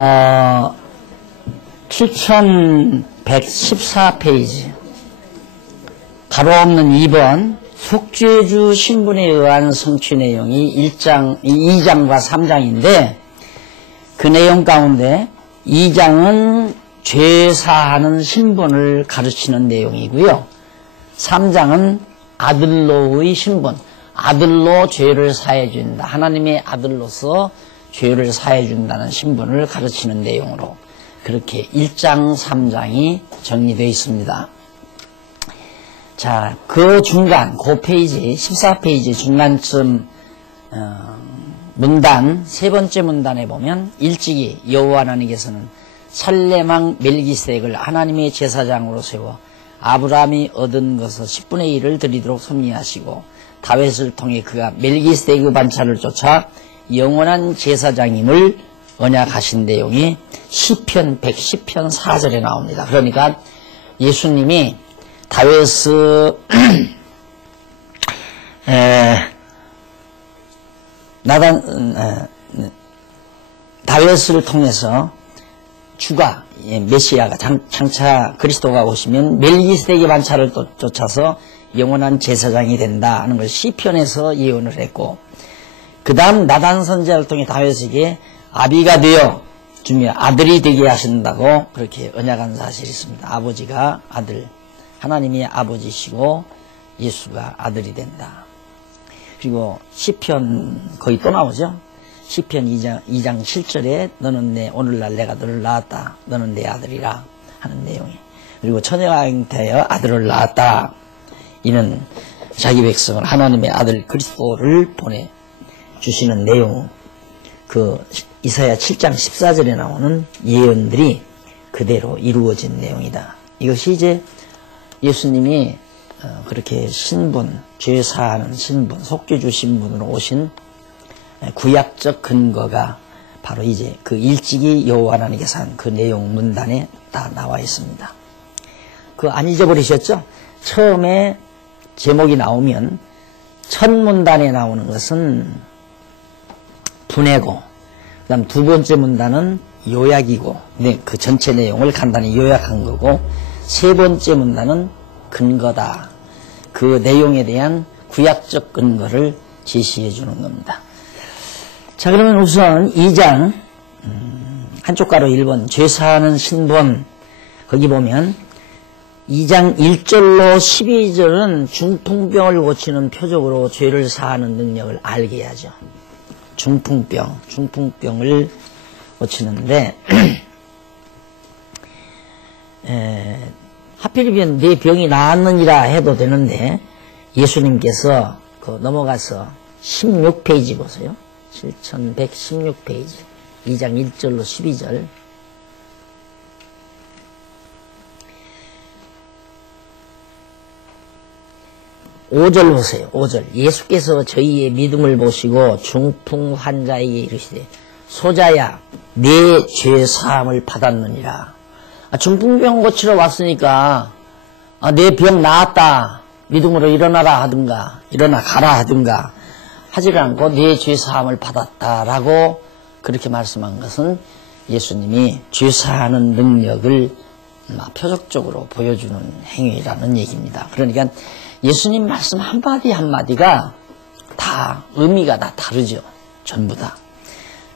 7114페이지 가로 없는 2번 속죄주 신분에 의한 성취 내용이 2장과 3장인데 그 내용 가운데 2장은 죄 사하는 신분을 가르치는 내용이고요. 3장은 아들로의 신분, 아들로 죄를 사해 준다. 하나님의 아들로서 죄를 사해 준다는 신분을 가르치는 내용으로 그렇게 1장, 3장이 정리되어 있습니다. 자, 그 중간, 그 페이지, 14페이지 중간쯤 문단, 세 번째 문단에 보면 일찍이 여호와 하나님께서는 살레망 멜기세덱을 하나님의 제사장으로 세워 아브라함이 얻은 것을 10분의 1을 드리도록 섭리하시고 다윗을 통해 그가 멜기세덱의 반차를 쫓아 영원한 제사장임을 언약하신 내용이 시편 110편 4절에 나옵니다. 그러니까 예수님이 다윗을 통해서 주가 메시아가 장차 그리스도가 오시면 멜기세덱의 반차를 쫓아서 영원한 제사장이 된다 하는 걸 시편에서 예언을 했고, 그 다음 나단 선지자를 통해 다윗에게 아비가 되어 주며 아들이 되게 하신다고 그렇게 언약한 사실이 있습니다. 아버지가 아들, 하나님이 아버지시고 예수가 아들이 된다. 그리고 시편 거기 또 나오죠. 시편 2장 7절에 너는 오늘날 내가 너를 낳았다. 너는 내 아들이라 하는 내용이. 그리고 처녀가 잉태하여 아들을 낳았다. 이는 자기 백성을 하나님의 아들 그리스도를 보내주시는 내용, 그 이사야 7장 14절에 나오는 예언들이 그대로 이루어진 내용이다. 이것이 이제 예수님이 그렇게 신분, 죄 사하는 신분, 속죄주 신분으로 오신 구약적 근거가 바로 이제 그 일찍이 여호와 하나님께서 한 그 내용 문단에 다 나와 있습니다. 그 안 잊어버리셨죠? 처음에 제목이 나오면 첫 문단에 나오는 것은 분해고, 그 다음 두 번째 문단은 요약이고, 그 전체 내용을 간단히 요약한 거고, 세 번째 문단은 근거다. 그 내용에 대한 구약적 근거를 제시해 주는 겁니다. 자, 그러면 우선 2장 한쪽 가로 1번 죄사하는 신분, 거기 보면 2장 1절로 12절은 중풍병을 고치는 표적으로 죄를 사하는 능력을 알게 하죠. 중풍병을 고치는데 하필이면 내 병이 나았느니라 해도 되는데 예수님께서 넘어가서 16페이지 보세요. 7116페이지 2장 1절로 12절 5절 보세요. 5절 예수께서 저희의 믿음을 보시고 중풍 환자에게 이르시되 소자야 내 죄 사함을 받았느니라. 중풍병 고치러 왔으니까 내 병 나았다 믿음으로 일어나라 하든가 일어나 가라 하든가 하지를 않고 내 죄 사함을 받았다라고 그렇게 말씀한 것은 예수님이 죄 사하는 능력을 표적적으로 보여주는 행위라는 얘기입니다. 그러니까 예수님 말씀 한마디 한마디가 다 의미가 다 다르죠. 전부 다.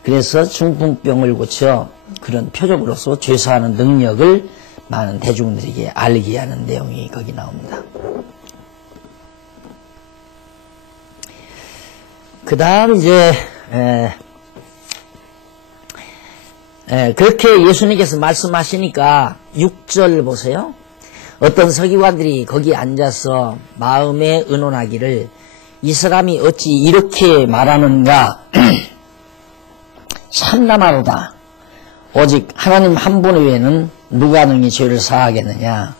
그래서 중풍병을 고쳐 그런 표적으로서 죄사하는 능력을 많은 대중들에게 알게 하는 내용이 거기 나옵니다. 그 다음 이제 그렇게 예수님께서 말씀하시니까 6절 보세요. 어떤 서기관들이 거기 앉아서 마음에 의논하기를 이 사람이 어찌 이렇게 말하는가 참담하로다. 오직 하나님 한 분 외에는 누가 능히 죄를 사하겠느냐.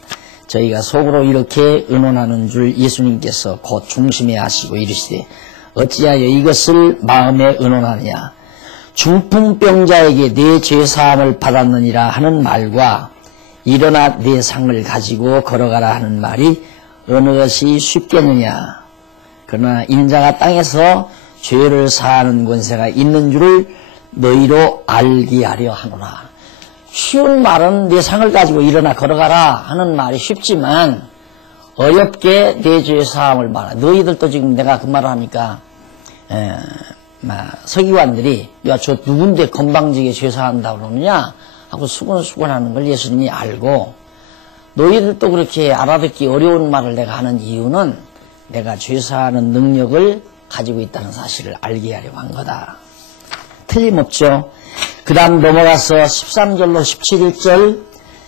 저희가 속으로 이렇게 의논하는 줄 예수님께서 곧 중심에 하시고 이르시되 어찌하여 이것을 마음에 의논하느냐. 중풍병자에게 내 죄 사함을 받았느니라 하는 말과 일어나 내 상을 가지고 걸어가라 하는 말이 어느 것이 쉽겠느냐. 그러나 인자가 땅에서 죄를 사하는 권세가 있는 줄을 너희로 알게 하려 하노라. 쉬운 말은 내 상을 가지고 일어나 걸어가라 하는 말이 쉽지만 어렵게 내 죄의 사함을 말하. 너희들도 지금 내가 그 말을 하니까 서기관들이 야, 저 누군데 건방지게 죄 사한다고 그러느냐 하고 수근수근하는 걸 예수님이 알고 너희들도 그렇게 알아듣기 어려운 말을 내가 하는 이유는 내가 죄 사하는 능력을 가지고 있다는 사실을 알게 하려고 한 거다. 틀림없죠. 그 다음 넘어가서 13절로 17절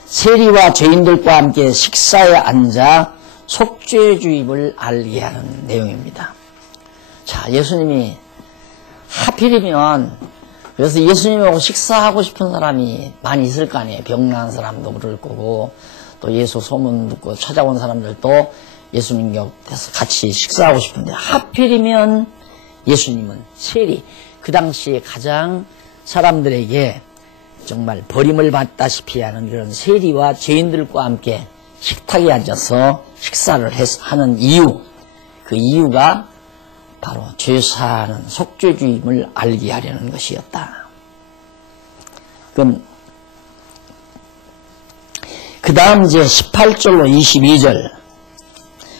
세리와 죄인들과 함께 식사에 앉아 속죄주입을 알게 하는 내용입니다. 자, 예수님이 하필이면 그래서 예수님하고 식사하고 싶은 사람이 많이 있을 거 아니에요. 병난 사람도 그럴 거고 또 예수 소문 듣고 찾아온 사람들도 예수님 곁에서 같이 식사하고 싶은데 하필이면 예수님은 세리 그 당시에 가장 사람들에게 정말 버림을 받다시피 하는 그런 세리와 죄인들과 함께 식탁에 앉아서 식사를 하는 이유 그 이유가 바로 죄사하는 속죄주임을 알게 하려는 것이었다. 그럼 그 다음 이제 18절로 22절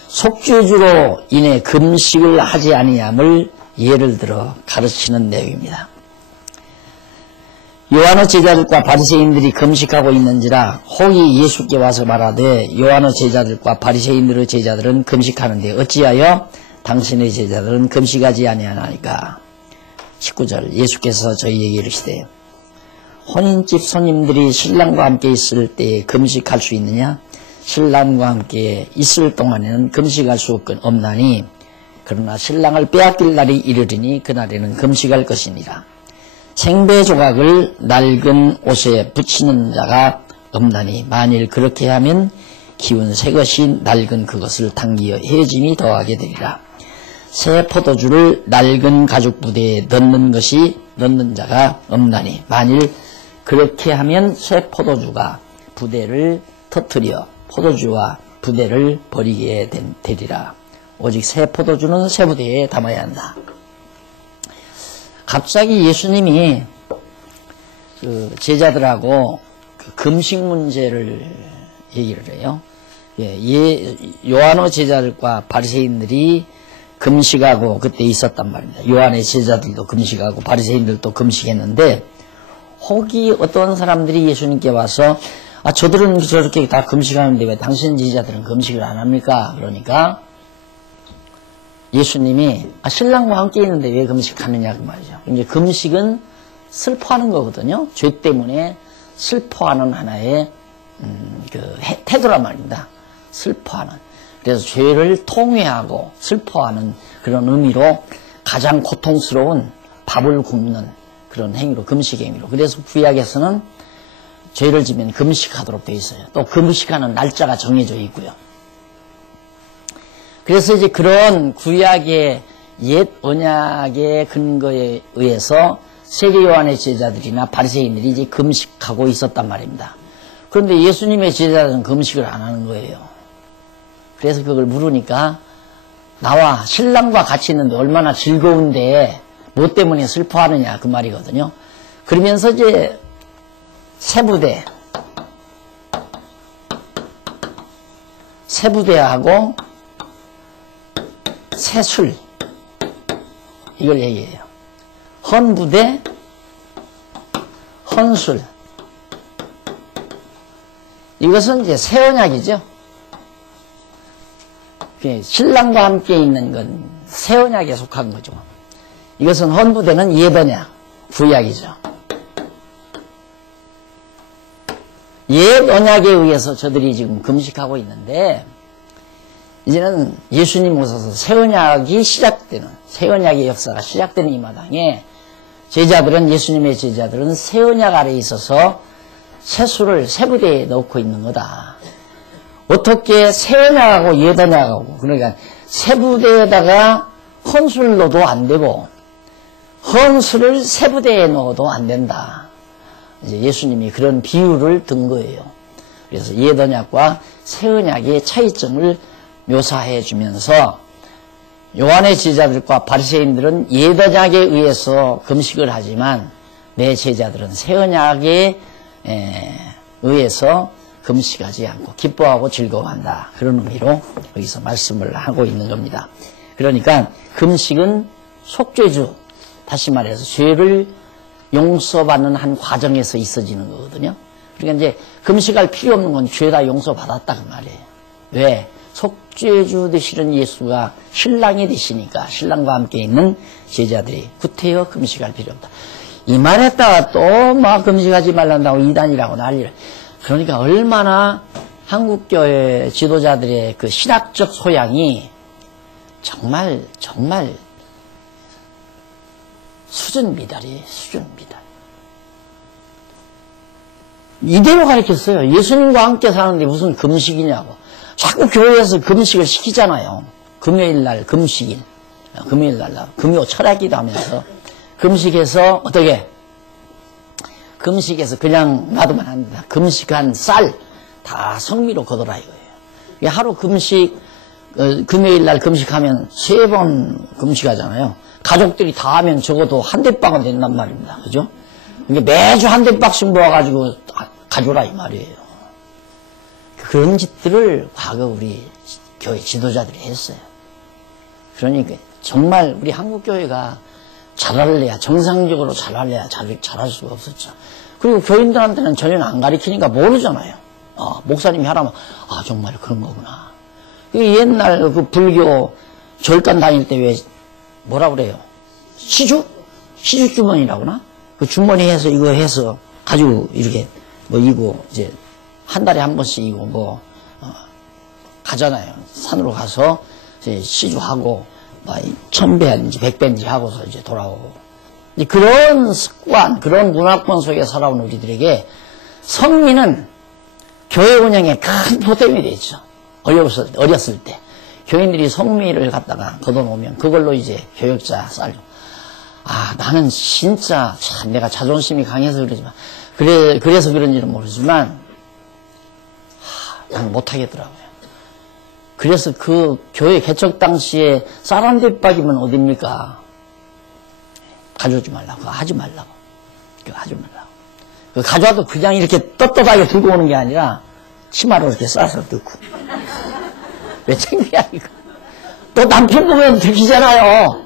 속죄주로 인해 금식을 하지 아니함을 예를 들어 가르치는 내용입니다. 요한의 제자들과 바리새인들이 금식하고 있는지라 혹이 예수께 와서 말하되 요한의 제자들과 바리새인들의 제자들은 금식하는데 어찌하여 당신의 제자들은 금식하지 아니하나이까. 19절 예수께서 저희에게 이르시되 혼인집 손님들이 신랑과 함께 있을 때에 금식할 수 있느냐? 신랑과 함께 있을 동안에는 금식할 수 없나니 그러나 신랑을 빼앗길 날이 이르리니 그날에는 금식할 것이니라. 생배 조각을 낡은 옷에 붙이는 자가 없나니 만일 그렇게 하면 기운 새 것이 낡은 그것을 당기어 해짐이 더하게 되리라. 새 포도주를 낡은 가죽 부대에 넣는 자가 없나니 만일 그렇게 하면 새 포도주가 부대를 터뜨려 포도주와 부대를 버리게 되리라. 오직 새 포도주는 새 부대에 담아야 한다. 갑자기 예수님이 그 제자들하고 그 금식 문제를 얘기를 해요. 요한의 제자들과 바리새인들이 금식하고 그때 있었단 말입니다. 요한의 제자들도 금식하고 바리새인들도 금식했는데 혹이 어떤 사람들이 예수님께 와서 저들은 저렇게 다 금식하는데 왜 당신 제자들은 금식을 안 합니까? 그러니까 예수님이 신랑과 함께 있는데 왜 금식하느냐 그 말이죠. 이제 금식은 슬퍼하는 거거든요. 죄 때문에 슬퍼하는 하나의 태도란 말입니다. 슬퍼하는. 그래서 죄를 통회하고 슬퍼하는 그런 의미로 가장 고통스러운 밥을 굶는 그런 행위로 금식 행위로. 그래서 구약에서는 죄를 지면 금식하도록 되어 있어요. 또 금식하는 날짜가 정해져 있고요. 그래서 이제 그런 구약의 옛 언약의 근거에 의해서 세례 요한의 제자들이나 바리새인들이 이제 금식하고 있었단 말입니다. 그런데 예수님의 제자들은 금식을 안 하는 거예요. 그래서 그걸 물으니까 나와 신랑과 같이 있는데 얼마나 즐거운데 뭐 때문에 슬퍼하느냐 그 말이거든요. 그러면서 이제 세부대하고 세술 이걸 얘기해요. 헌부대, 헌술 이것은 이제 새 언약이죠. 신랑과 함께 있는 건 새 언약에 속한 거죠. 이것은 헌부대는 옛 언약, 구약이죠. 옛 언약에 의해서 저들이 지금 금식하고 있는데 이제는 예수님 오셔서 새 언약이 시작되는 새 언약의 역사가 시작되는 이 마당에 제자들은 예수님의 제자들은 새 언약 아래에 있어서 세수를 세부대에 넣고 있는 거다. 어떻게 새 언약하고 옛 언약하고 그러니까 세부대에다가 헌술 넣어도 안 되고 헌술을 세부대에 넣어도 안 된다. 이제 예수님이 그런 비유를 든 거예요. 그래서 옛 언약과 새 언약의 차이점을 묘사해 주면서 요한의 제자들과 바리새인들은 옛 언약에 의해서 금식을 하지만 내 제자들은 새 언약에 의해서 금식하지 않고 기뻐하고 즐거워한다. 그런 의미로 여기서 말씀을 하고 있는 겁니다. 그러니까 금식은 속죄주, 다시 말해서 죄를 용서받는 한 과정에서 있어지는 거거든요. 그러니까 이제 금식할 필요 없는 건 죄 다 용서받았다 그 말이에요. 왜? 속죄주 되시는 예수가 신랑이 되시니까 신랑과 함께 있는 제자들이 구태여 금식할 필요 없다. 이 말했다가 또 막 금식하지 말란다고 이단이라고 난리를. 그러니까 얼마나 한국교회 지도자들의 그 신학적 소양이 정말 수준 미달이에요. 수준 미달. 이대로 가르쳤어요. 예수님과 함께 사는데 무슨 금식이냐고. 자꾸 교회에서 금식을 시키잖아요. 금요일날 금식일. 금요일날 금요 철학기도 하면서 금식해서 어떻게? 금식해서 그냥 놔두면 안 된다. 금식한 쌀 다 성미로 거둬라 이거예요. 하루 금식, 금요일날 금식하면 3번 금식하잖아요. 가족들이 다 하면 적어도 한 대빵은 된단 말입니다. 그죠? 그러니까 매주 한 대빵씩 모아가지고 가져라 이 말이에요. 그런 짓들을 과거 우리 교회 지도자들이 했어요. 그러니까 정말 우리 한국교회가 잘할래야, 정상적으로 잘할래야 잘할 수가 없었죠. 그리고 교인들한테는 전혀 안 가르치니까 모르잖아요. 목사님이 하라면, 정말 그런 거구나. 옛날 그 불교 절간 다닐 때 왜, 뭐라 그래요? 시주 주머니라구나? 그 주머니 해서 이거 해서 가지고 이렇게 뭐 이거 이제 한 달에 한 번씩 이거 가잖아요. 산으로 가서 이제 시주하고, 1000배인지 100배인지 하고서 이제 돌아오고. 그런 습관, 그런 문화권 속에 살아온 우리들에게 성미는 교회 운영에 큰 보탬이 되죠. 어렸을 때. 교인들이 성미를 갖다가 걷어놓으면 그걸로 이제 교역자 쌀고. 나는 진짜 참 내가 자존심이 강해서 그러지만, 그래서 그런지는 모르지만, 난 못하겠더라고요. 그래서 그 교회 개척 당시에 쌀 한 대박이면 어딥니까? 가져오지 말라고. 그거 하지 말라고. 그거 하지 말라고. 그 가져와도 그냥 이렇게 떳떳하게 들고 오는 게 아니라 치마로 이렇게 싸서 넣고. 왜 창피해, 이거. 또 남편 보면 들키잖아요.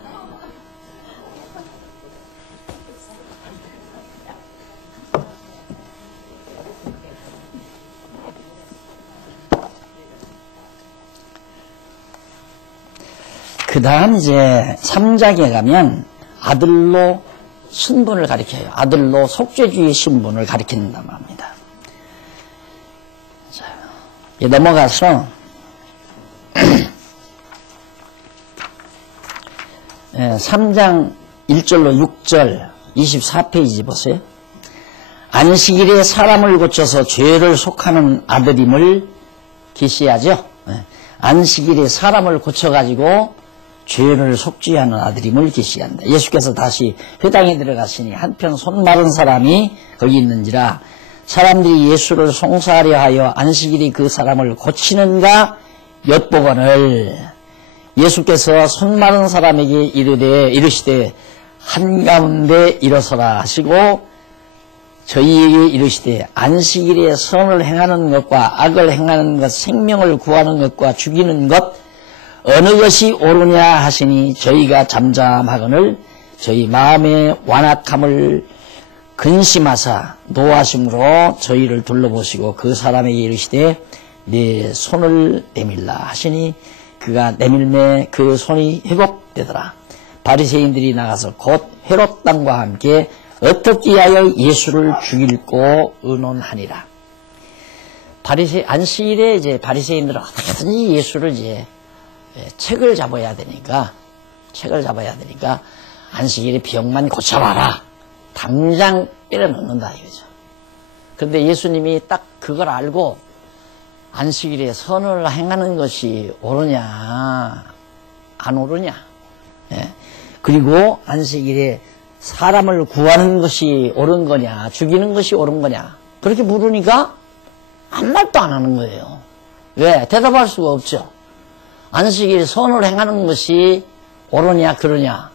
그 다음 이제 3장에 가면 아들로 신분을 가리켜요. 아들로 속죄주의 신분을 가리킨다고 합니다. 자, 넘어가서 3장 1절로 6절 24페이지 보세요. 안식일에 사람을 고쳐서 죄를 속하는 아들임을 계시하죠. 안식일에 사람을 고쳐가지고 죄를 속죄하는 아들임을 계시한다. 예수께서 다시 회당에 들어가시니 한편 손 마른 사람이 거기 있는지라 사람들이 예수를 송사하려 하여 안식일이 그 사람을 고치는가 엿보거늘 예수께서 손 마른 사람에게 이르시되 한가운데 일어서라 하시고 저희에게 이르시되 안식일에 선을 행하는 것과 악을 행하는 것, 생명을 구하는 것과 죽이는 것 어느 것이 옳으냐 하시니 저희가 잠잠하거늘 저희 마음의 완악함을 근심하사 노하심으로 저희를 둘러보시고 그 사람에게 이르시되 내 손을 내밀라 하시니 그가 내밀매 그 손이 회복되더라. 바리새인들이 나가서 곧 헤롯 왕과 함께 어떻게 하여 예수를 죽일고 의논하니라. 안식일에 이제 바리새인들은 어떻게든지 예수를 이제 책을 잡아야 되니까 안식일에 병만 고쳐봐라. 당장 때려 넣는다 이거죠. 그런데 예수님이 딱 그걸 알고 안식일에 선을 행하는 것이 옳으냐 안 옳으냐, 그리고 안식일에 사람을 구하는 것이 옳은 거냐 죽이는 것이 옳은 거냐 그렇게 물으니까 아무 말도 안 하는 거예요. 왜? 대답할 수가 없죠. 안식일 선을 행하는 것이 옳으냐 그러냐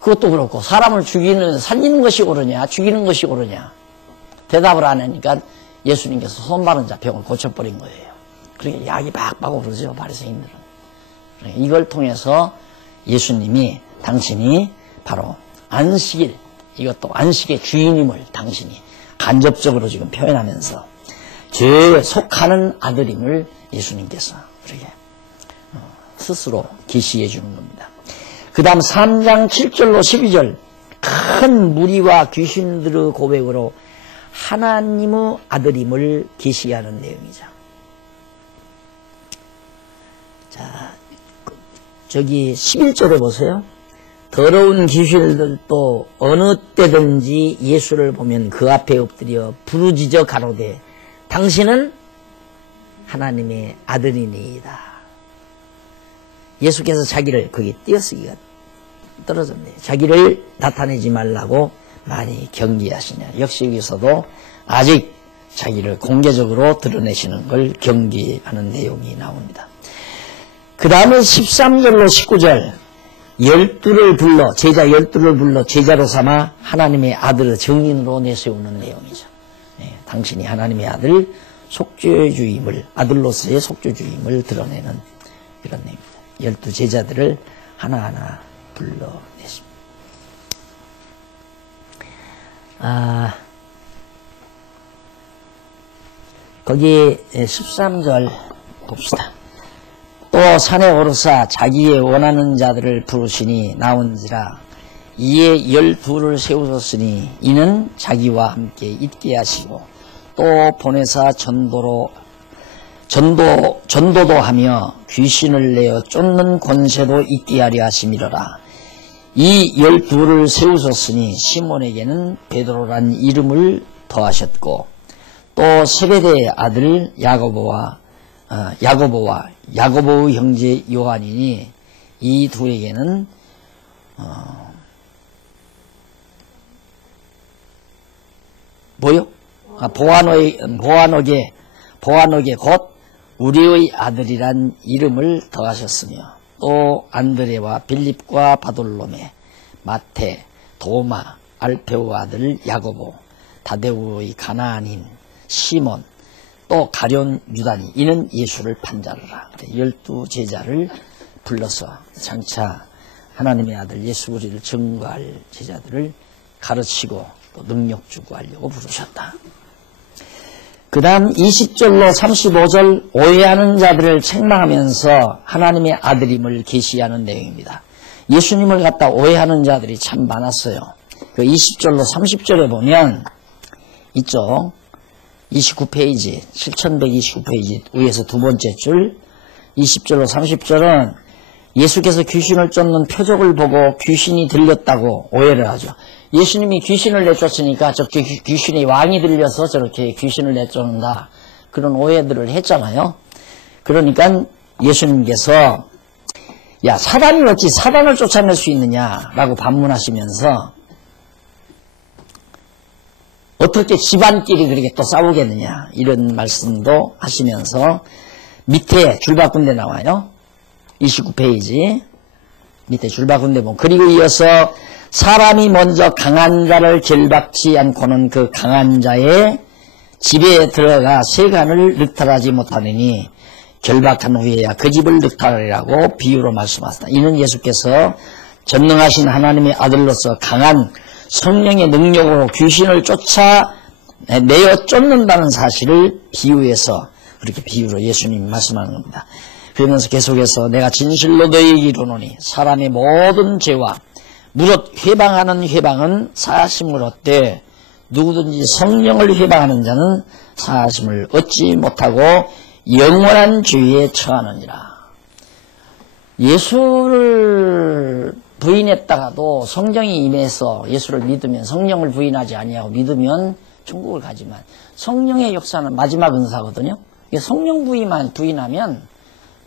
그것도 그렇고 사람을 살리는 것이 옳으냐 죽이는 것이 옳으냐 대답을 안 하니까 예수님께서 손마른 자 병을 고쳐버린 거예요. 그러니까 약이 빡빡 오르죠, 바리새인들은. 이걸 통해서 예수님이 당신이 바로 안식일, 이것도 안식의 주인임을 당신이 간접적으로 지금 표현하면서 죄에 속하는 아들임을 예수님께서 그렇게 스스로 계시해 주는 겁니다. 그 다음 3장 7절로 12절 큰 무리와 귀신들의 고백으로 하나님의 아들임을 계시하는 내용이죠. 자, 저기 11절에 보세요. 더러운 귀신들도 어느 때든지 예수를 보면 그 앞에 엎드려 부르짖어 가로되 당신은 하나님의 아들이니이다. 예수께서 자기를 거기 띄어쓰기가 떨어졌네요. 자기를 나타내지 말라고 많이 경계하시냐. 역시 여기서도 아직 자기를 공개적으로 드러내시는 걸 경계하는 내용이 나옵니다. 그 다음에 13절로 19절 12를 불러 제자 12를 불러 제자로 삼아 하나님의 아들의 증인으로 내세우는 내용이죠. 네, 당신이 하나님의 아들 속죄주임을 아들로서의 속죄주임을 드러내는 그런 내용입니다. 12 제자들을 하나하나 불러냈습니다. 거기 13절 봅시다. 또 산에 오르사 자기의 원하는 자들을 부르시니 나온지라 이에 12를 세우셨으니 이는 자기와 함께 있게 하시고 또 보내사 전도도 하며 귀신을 내어 쫓는 권세도 있게 하려 하심이로라. 이 12를 세우셨으니 시몬에게는 베드로란 이름을 더하셨고 또 세베대의 아들 야고보와 야고보의 형제 요한이니 이 둘에게는 보아노게 곧 우리의 아들이란 이름을 더하셨으며 또 안드레와 빌립과 바돌로메 마테 도마 알페오 아들 야고보 다데우의 가나안인 시몬 또 가룟 유다니 이는 예수를 판자르라. 12 제자를 불러서 장차 하나님의 아들 예수 그리스도를 증거할 제자들을 가르치고 또 능력 주고 하려고 부르셨다. 그 다음 20절로 35절 오해하는 자들을 책망하면서 하나님의 아들임을 계시하는 내용입니다. 예수님을 갖다 오해하는 자들이 참 많았어요. 그 20절로 30절에 보면 이쪽 29페이지 7129페이지 위에서 두 번째 줄 20절로 30절은 예수께서 귀신을 쫓는 표적을 보고 귀신이 들렸다고 오해를 하죠. 예수님이 귀신을 내쫓으니까 저렇게 귀신이 왕이 들려서 저렇게 귀신을 내쫓는다. 그런 오해들을 했잖아요. 그러니까 예수님께서 야 사단이 어찌 사단을 쫓아낼 수 있느냐라고 반문하시면서 어떻게 집안끼리 그렇게 또 싸우겠느냐 이런 말씀도 하시면서 밑에 줄바꾼데 나와요. 29페이지 밑에 줄바꾼데 보면 그리고 이어서 사람이 먼저 강한 자를 결박치 않고는 그 강한 자의 집에 들어가 세간을 늑탈하지 못하느니 결박한 후에야 그 집을 늑탈하리라고 비유로 말씀하셨다. 이는 예수께서 전능하신 하나님의 아들로서 강한 성령의 능력으로 귀신을 내어 쫓는다는 사실을 비유해서 그렇게 비유로 예수님이 말씀하는 겁니다. 그러면서 계속해서 내가 진실로 너희에게 이르노니 사람의 모든 죄와 무릇 회방하는 회방은 사하심을 얻되 누구든지 성령을 회방하는 자는 사하심을 얻지 못하고 영원한 죄에 처하느니라. 예수를 부인했다가도 성령이 임해서 예수를 믿으면 성령을 부인하지 아니하고 믿으면 천국을 가지만 성령의 역사는 마지막 은사거든요. 성령 부인하면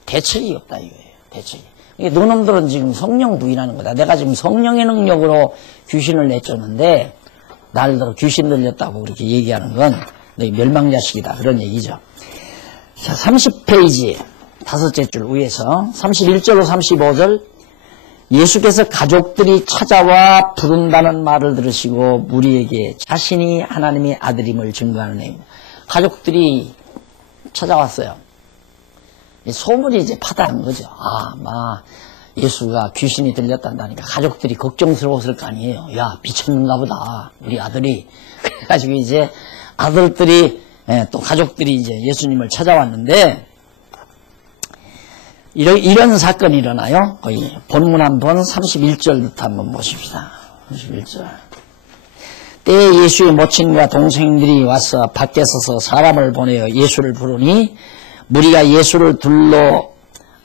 대책이 없다 이거예요. 대책이. 너놈들은 지금 성령 부인하는 거다. 내가 지금 성령의 능력으로 귀신을 내쫓는데 날더러 귀신 들렸다고 그렇게 얘기하는 건 너희 멸망자식이다. 그런 얘기죠. 자, 30페이지 다섯째 줄 위에서 31절로 35절 예수께서 가족들이 찾아와 부른다는 말을 들으시고 무리에게 자신이 하나님의 아들임을 증거하는 내용입니다. 가족들이 찾아왔어요. 소문이 이제 파다한 거죠. 예수가 귀신이 들렸단다니까 가족들이 걱정스러웠을 거 아니에요. 야, 미쳤는가 보다. 우리 아들이. 그래가지고 이제 아들들이, 또 가족들이 이제 예수님을 찾아왔는데, 이런 사건이 일어나요. 거의 본문 한번 31절부터 한번 보십시다. 31절. 때에 예수의 모친과 동생들이 와서 밖에 서서 사람을 보내어 예수를 부르니 무리가 예수를 둘러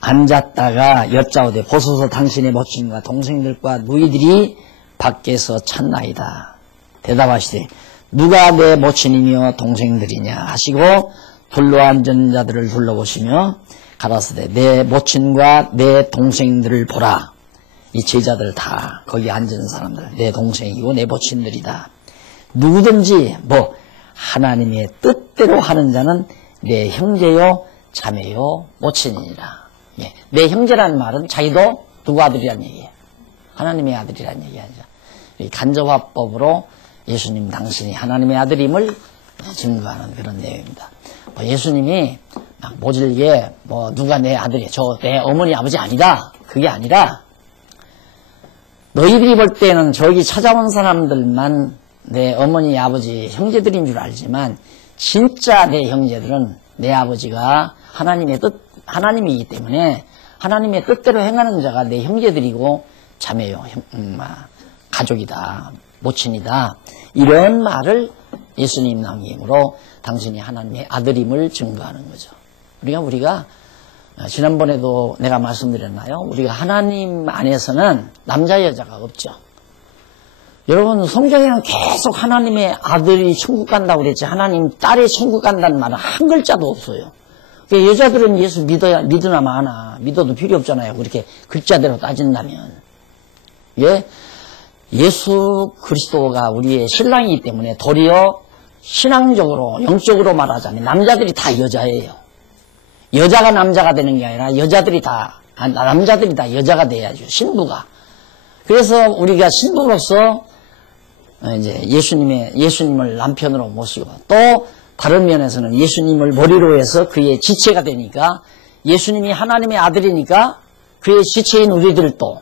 앉았다가 여짜오되 보소서 당신의 모친과 동생들과 너희들이 밖에서 찾나이다. 대답하시되 누가 내 모친이며 동생들이냐 하시고 둘러앉은 자들을 둘러보시며 가라사대 내 모친과 내 동생들을 보라. 이 제자들 다 거기 앉은 사람들 내 동생이고 내 모친들이다. 누구든지 하나님의 뜻대로 하는 자는 내 형제요 자매요 모친이니라. 내 형제라는 말은 자기도 누구 아들이란 얘기예요. 하나님의 아들이란 얘기하죠. 이 간접화법으로 예수님 당신이 하나님의 아들임을 증거하는 그런 내용입니다. 예수님이 막 모질게 누가 내 아들이야. 내 어머니 아버지 아니다. 그게 아니라 너희들이 볼 때는 저기 찾아온 사람들만 내 어머니 아버지 형제들인 줄 알지만 진짜 내 형제들은 내 아버지가 하나님의 뜻 하나님이기 때문에 하나님의 뜻대로 행하는 자가 내 형제들이고 자매요 가족이다 모친이다. 이런 말을 예수님 남김으로 당신이 하나님의 아들임을 증거하는 거죠. 우리가 지난번에도 내가 말씀드렸나요? 우리가 하나님 안에서는 남자 여자가 없죠. 여러분 성경에는 계속 하나님의 아들이 천국 간다고 그랬지 하나님 딸이 천국 간다는 말은 한 글자도 없어요. 여자들은 예수 믿으나 마나 믿어도 필요 없잖아요. 그렇게 글자대로 따진다면. 예수 그리스도가 우리의 신랑이기 때문에 도리어 신앙적으로 영적으로 말하자면 남자들이 다 여자예요. 여자가 남자가 되는 게 아니라 남자들이 다 여자가 돼야죠. 신부가. 그래서 우리가 신부로서 이제 예수님을 남편으로 모시고 또 다른 면에서는 예수님을 머리로 해서 그의 지체가 되니까 예수님이 하나님의 아들이니까 그의 지체인 우리들도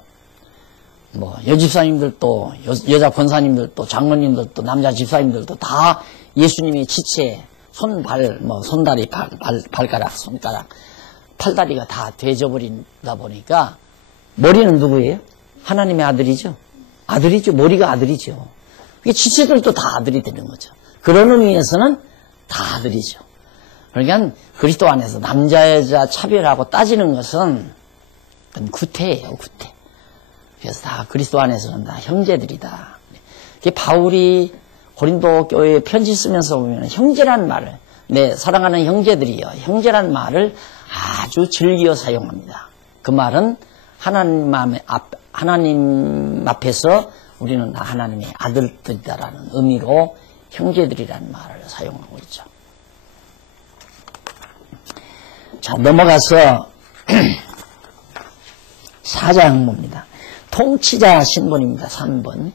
여집사님들도 여자 권사님들도 장로님들도 남자 집사님들도 다 예수님의 지체 손다리 발가락 손가락 팔다리가 다 되져버린다 보니까 머리는 누구예요? 하나님의 아들이죠. 머리가 아들이죠. 이게 지체들도 다 아들이 되는 거죠. 그런 의미에서는 다 아들이죠. 그러니까 그리스도 안에서 남자 여자 차별하고 따지는 것은 그건 구태예요. 구태. 그래서 다 그리스도 안에서는 다 형제들이다. 바울이 고린도 교회에 편지 쓰면서 보면 형제란 말을 사랑하는 형제들이요. 형제란 말을 아주 즐겨 사용합니다. 그 말은 하나님 앞에서 우리는 다 하나님의 아들들이다라는 의미로 형제들이라는 말을 사용하고 있죠. 자, 넘어가서 4장 봅니다. 통치자 신분입니다. 3번.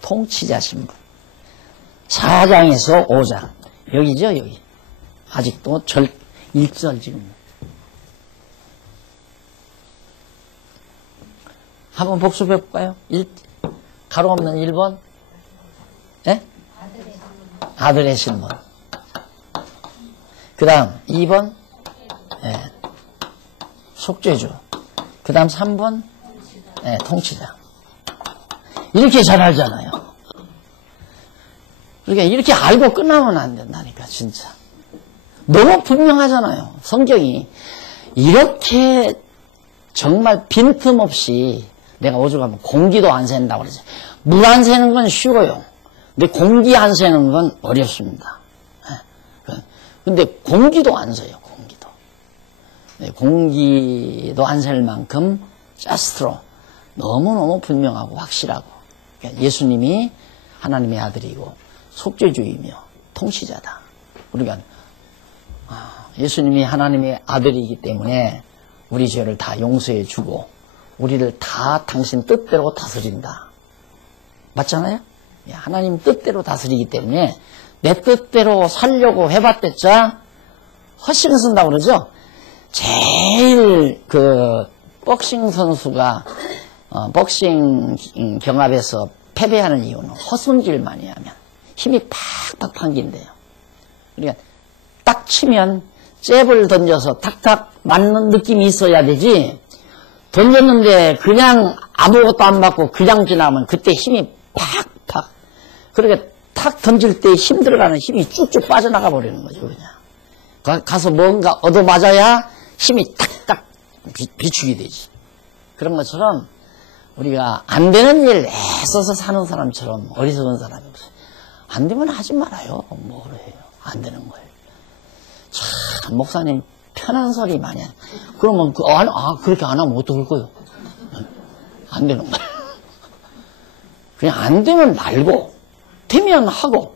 통치자 신분. 4장에서 5장. 여기죠, 여기. 아직도 1절 지금. 한번 복습해볼까요? 가로 없는 1번. 예? 아들의 신분. 그 다음 2번. 예. 속죄주. 그 다음 3번. 예, 통치자. 이렇게 잘 알잖아요. 그러니까 이렇게 알고 끝나면 안 된다니까, 진짜. 너무 분명하잖아요. 성경이. 이렇게 정말 빈틈없이 내가 오죽하면 공기도 안 샌다고 그러지. 물 안 새는 건 쉬워요. 근데 공기 안 새는 건 어렵습니다. 근데 공기도 안 새요, 공기도. 공기도 안 셀 만큼 자스트로 너무너무 분명하고 확실하고. 그러니까 예수님이 하나님의 아들이고 속죄주이며 통치자다. 우리가 예수님이 하나님의 아들이기 때문에 우리 죄를 다 용서해 주고 우리를 다 당신 뜻대로 다스린다. 맞잖아요? 하나님 뜻대로 다스리기 때문에 내 뜻대로 살려고 해봤댔자 헛심 쓴다고 그러죠? 제일 복싱 선수가 복싱 경합에서 패배하는 이유는 헛손질 많이 하면 힘이 팍팍 당긴대요. 그러니까 딱 치면 잽을 던져서 탁탁 맞는 느낌이 있어야 되지, 던졌는데 그냥 아무것도 안 맞고 그냥 지나면 그때 힘이 팍팍, 그러니까 탁 던질 때 힘 들어가는 힘이 쭉쭉 빠져나가 버리는 거죠. 그냥 가서 뭔가 얻어맞아야 힘이 탁탁 비축이 되지. 그런 것처럼 우리가 안 되는 일 애써서 사는 사람처럼 어리석은 사람이 없어요. 안 되면 하지 말아요. 뭐 그래요. 안 되는 걸. 참, 목사님 편한 소리 많이 하네. 그러면 그렇게 안 하면 어떡할 거예요? 안 되는 거예요. 그냥 안 되면 말고 되면 하고.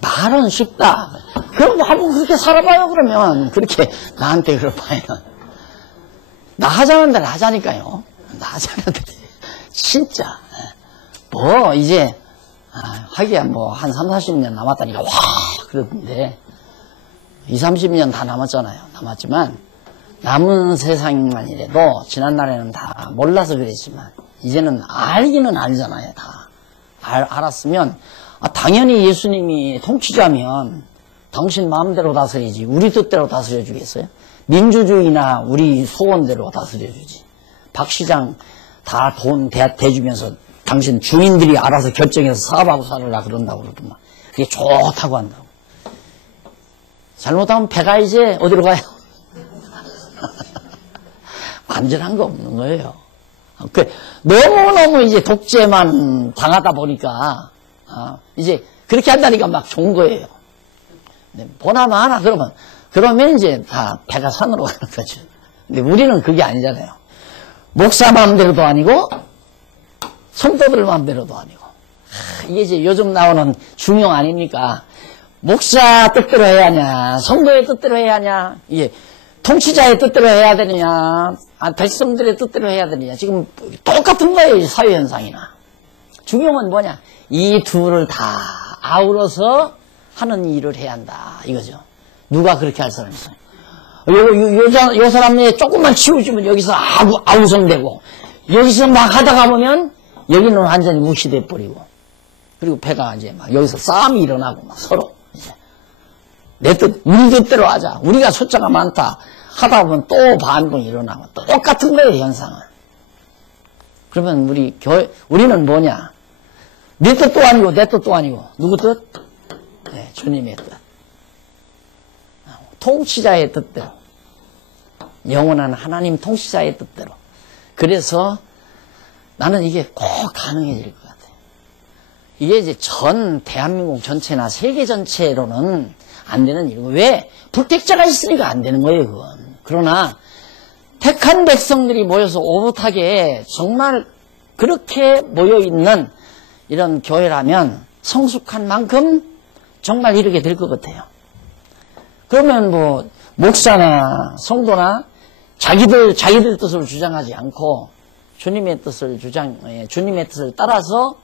말은 쉽다. 그럼 한번 그렇게 살아봐요. 그러면 그렇게 나한테 그러봐요. 나 하자는 대로 하자니까요. 나 하자는 대로. 진짜 뭐 이제 하기야 뭐 한 30-40년 남았다니까 와 그러던데 20-30년 다 남았잖아요. 남았지만 남은 세상만이라도 지난날에는 다 몰라서 그랬지만 이제는 알기는 알잖아요. 다 알았으면 당연히 예수님이 통치자면 당신 마음대로 다스리지 우리 뜻대로 다스려 주겠어요? 민주주의나 우리 소원대로 다스려 주지. 박 시장 다 돈 대주면서 당신 주민들이 알아서 결정해서 사업하고 살으라 그런다고 그러더만. 그게 좋다고 한다고. 잘못하면 배가 이제 어디로 가요? 완전한 거 없는 거예요. 너무너무 이제 독재만 당하다 보니까 이제 그렇게 한다니까 막 좋은 거예요. 보나마 하나 그러면 이제 다 배가 산으로 가는 거죠. 근데 우리는 그게 아니잖아요. 목사 마음대로도 아니고 성도들 마음대로도 아니고. 이게 이제 요즘 나오는 중용 아닙니까? 목사 뜻대로 해야 하냐, 성도의 뜻대로 해야 하냐, 이게 통치자의 뜻대로 해야 되느냐, 백성들의 뜻대로 해야 되느냐. 지금 똑같은 거예요, 사회 현상이나. 중용은 뭐냐? 이 둘을 다 아우러서 하는 일을 해야 한다 이거죠. 누가 그렇게 할 사람이 있어요? 요 사람이 조금만 치우치면 여기서 아우성되고, 여기서 막 하다가 보면 여기는 완전히 무시돼 버리고, 그리고 배가 이제 막 여기서 싸움이 일어나고 막 서로 이제 우리 뜻대로 하자. 우리가 숫자가 많다 하다 보면 또 반동이 일어나고 또 똑같은 거예요, 현상은. 그러면 우리는 뭐냐? 네 뜻도 아니고 내 뜻도 아니고 누구 뜻? 네, 주님의 뜻. 통치자의 뜻대로. 영원한 하나님 통치자의 뜻대로. 그래서 나는 이게 꼭 가능해질 것 같아요. 이게 이제 전 대한민국 전체나 세계 전체로는 안 되는 일이고, 왜? 불택자가 있으니까 안 되는 거예요, 그건. 그러나 택한 백성들이 모여서 오붓하게 정말 그렇게 모여있는 이런 교회라면 성숙한 만큼 정말 이렇게 될 것 같아요. 그러면 뭐 목사나 성도나 자기들 뜻을 주장하지 않고 주님의 뜻을 따라서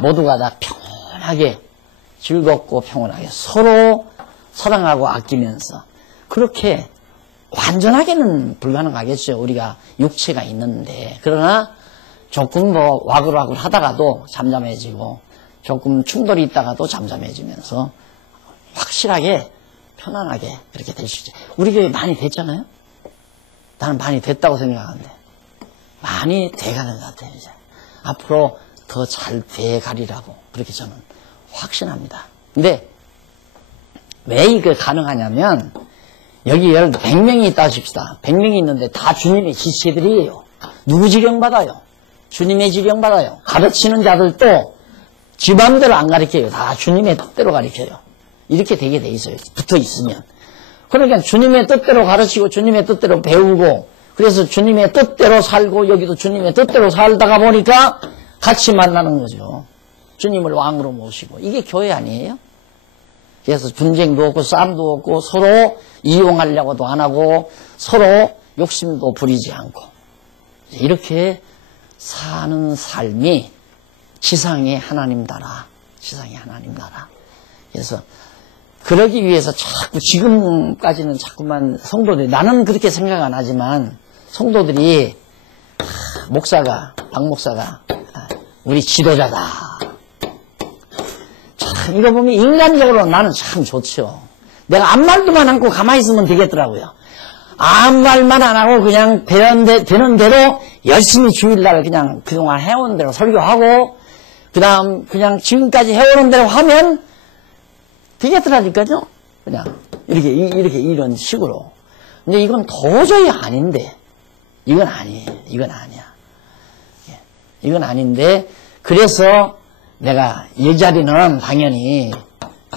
모두가 다 평온하게 즐겁고 평온하게 서로 사랑하고 아끼면서, 그렇게 완전하게는 불가능하겠죠. 우리가 육체가 있는데. 그러나 조금 뭐 와글와글 하다가도 잠잠해지고, 조금 충돌이 있다가도 잠잠해지면서 확실하게 편안하게 그렇게 될 수 있죠. 우리 교회 많이 됐잖아요. 나는 많이 됐다고 생각하는데 많이 돼가는 것 같아요. 이제 앞으로 더 잘 돼가리라고 그렇게 저는 확신합니다. 근데 왜 이게 가능하냐면, 여기 100명이 있다 하십시다. 100명이 있는데 다 주님의 지체들이에요. 누구 지령받아요? 주님의 지령받아요. 가르치는 자들도 지 맘대로 안 가르쳐요. 다 주님의 뜻대로 가르쳐요. 이렇게 되게 돼 있어요. 붙어 있으면. 그러니까 주님의 뜻대로 가르치고 주님의 뜻대로 배우고, 그래서 주님의 뜻대로 살고 여기도 주님의 뜻대로 살다가 보니까 같이 만나는 거죠. 주님을 왕으로 모시고. 이게 교회 아니에요? 그래서 분쟁도 없고 싸움도 없고 서로 이용하려고도 안 하고 서로 욕심도 부리지 않고 이렇게 사는 삶이 지상의 하나님 나라, 지상의 하나님 나라. 그래서 그러기 위해서 자꾸 지금까지는 자꾸만 성도들이 나는 그렇게 생각 안 하지만 성도들이 목사가 박 목사가 우리 지도자다. 참 이거 보면 인간적으로 나는 참 좋죠. 내가 아무 말도만 않고 가만히 있으면 되겠더라고요. 아무 말만 안 하고 그냥 되는 대로 열심히 주일날 그냥 그동안 해온 대로 설교하고 그 다음 그냥 지금까지 해오는 대로 하면 되겠더라니까요. 그냥 이렇게 이런 식으로. 근데 이건 도저히 아닌데 이건 아니에요. 이건 아니야. 이건 아닌데 그래서 내가 이 자리는 당연히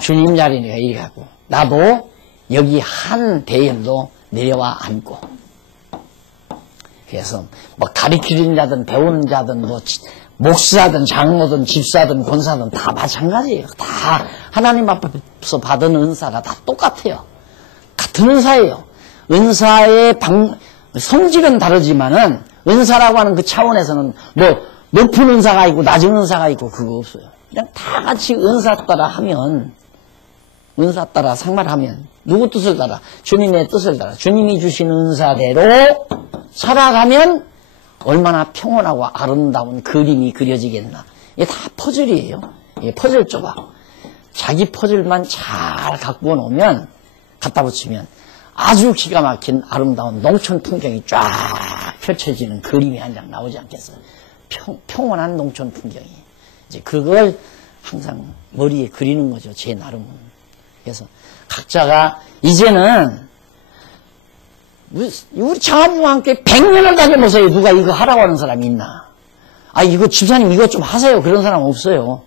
주님 자리니까 이렇게 하고 나도 여기 한 대연도 내려와 앉고 그래서 뭐 가르치는 자든 배우는 자든 뭐 목사든 장로든 집사든 권사든 다 마찬가지예요. 다 하나님 앞에서 받은 은사가 다 똑같아요. 같은 은사예요. 은사의 성질은 다르지만은 은사라고 하는 그 차원에서는 뭐 높은 은사가 있고 낮은 은사가 있고 그거 없어요. 그냥 다 같이 은사 따라 하면 은사 따라 상말하면 누구 뜻을 따라? 주님의 뜻을 따라 주님이 주신 은사대로 살아가면 얼마나 평온하고 아름다운 그림이 그려지겠나. 이게 다 퍼즐이에요. 이게 퍼즐 조각. 자기 퍼즐만 잘 갖고 놓으면 갖다 붙이면 아주 기가 막힌 아름다운 농촌 풍경이 쫙 펼쳐지는 그림이 한 장 나오지 않겠어요. 평온한 농촌 풍경이. 이제 그걸 항상 머리에 그리는 거죠. 제 나름은. 그래서 각자가 이제는 우리 장하부와 함께 100년을 다녀보세요. 누가 이거 하라고 하는 사람이 있나. 아 이거 집사님 이것 좀 하세요. 그런 사람 없어요.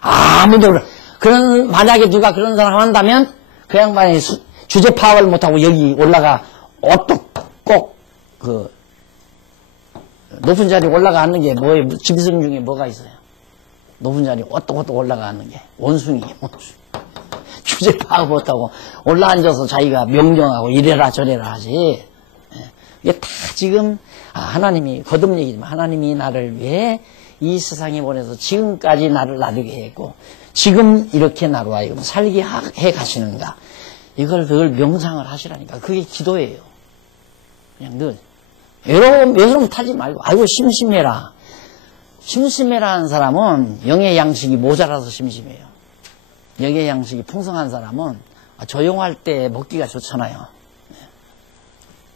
아무도 그런 만약에 누가 그런 사람 한다면 그 양반이 주제 파악을 못하고 여기 올라가 꼭 그 높은 자리에 올라가는 게 뭐예요? 짐승 중에 뭐가 있어요? 높은 자리에 어떡 올라가는 게 원숭이에요. 주제 파악 못하고 올라앉아서 자기가 명령하고 이래라 저래라 하지. 이게 다 지금 하나님이 거듭 얘기지만 하나님이 나를 위해 이 세상에 보내서 지금까지 나를 놔두게 했고 지금 이렇게 나로 하여금 살게 해 가시는가. 그걸 명상을 하시라니까. 그게 기도예요. 그냥 늘 외로움 타지 말고 아이고 심심해라. 심심해라 하는 사람은 영의 양식이 모자라서 심심해요. 영의 양식이 풍성한 사람은 조용할 때 먹기가 좋잖아요.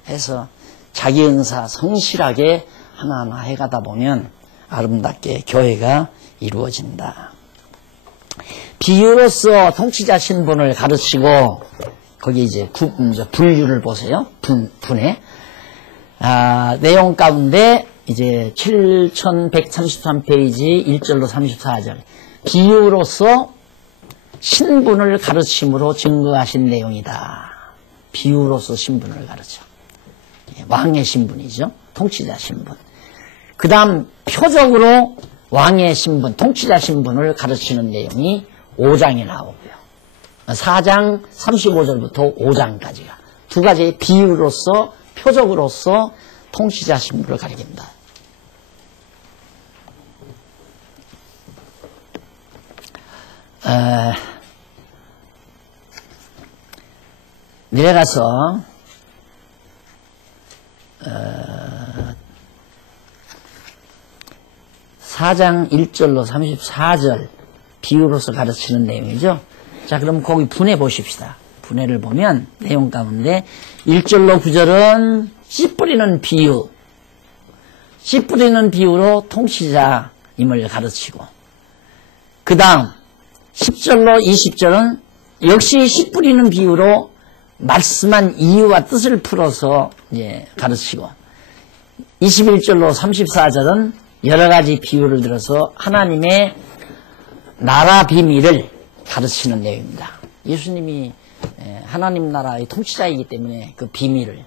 해서 자기 은사 성실하게 하나하나 해가다 보면 아름답게 교회가 이루어진다. 비유로서 통치자 신분을 가르치고 거기 이제 분류를 보세요. 분해. 내용 가운데 이제 7133페이지 1절로 34절 비유로서 신분을 가르침으로 증거하신 내용이다. 비유로서 신분을 가르쳐. 왕의 신분이죠. 통치자 신분. 그 다음 표적으로 왕의 신분, 통치자 신분을 가르치는 내용이 5장에 나오고요. 4장 35절부터 5장까지가 두 가지의 비유로서 표적으로서 통치자 신분을 가리킵니다. 내려가서 4장 1절로 34절 비유로서 가르치는 내용이죠. 자, 그럼 거기 분해 보십시다. 분해를 보면 내용 가운데 1절로 9절은 씨 뿌리는 비유, 씨 뿌리는 비유로 통치자임을 가르치고 그 다음 10절로 20절은 역시 씨 뿌리는 비유로 말씀한 이유와 뜻을 풀어서 가르치고 21절로 34절은 여러 가지 비유를 들어서 하나님의 나라 비밀을 가르치는 내용입니다. 예수님이 하나님 나라의 통치자이기 때문에 그 비밀을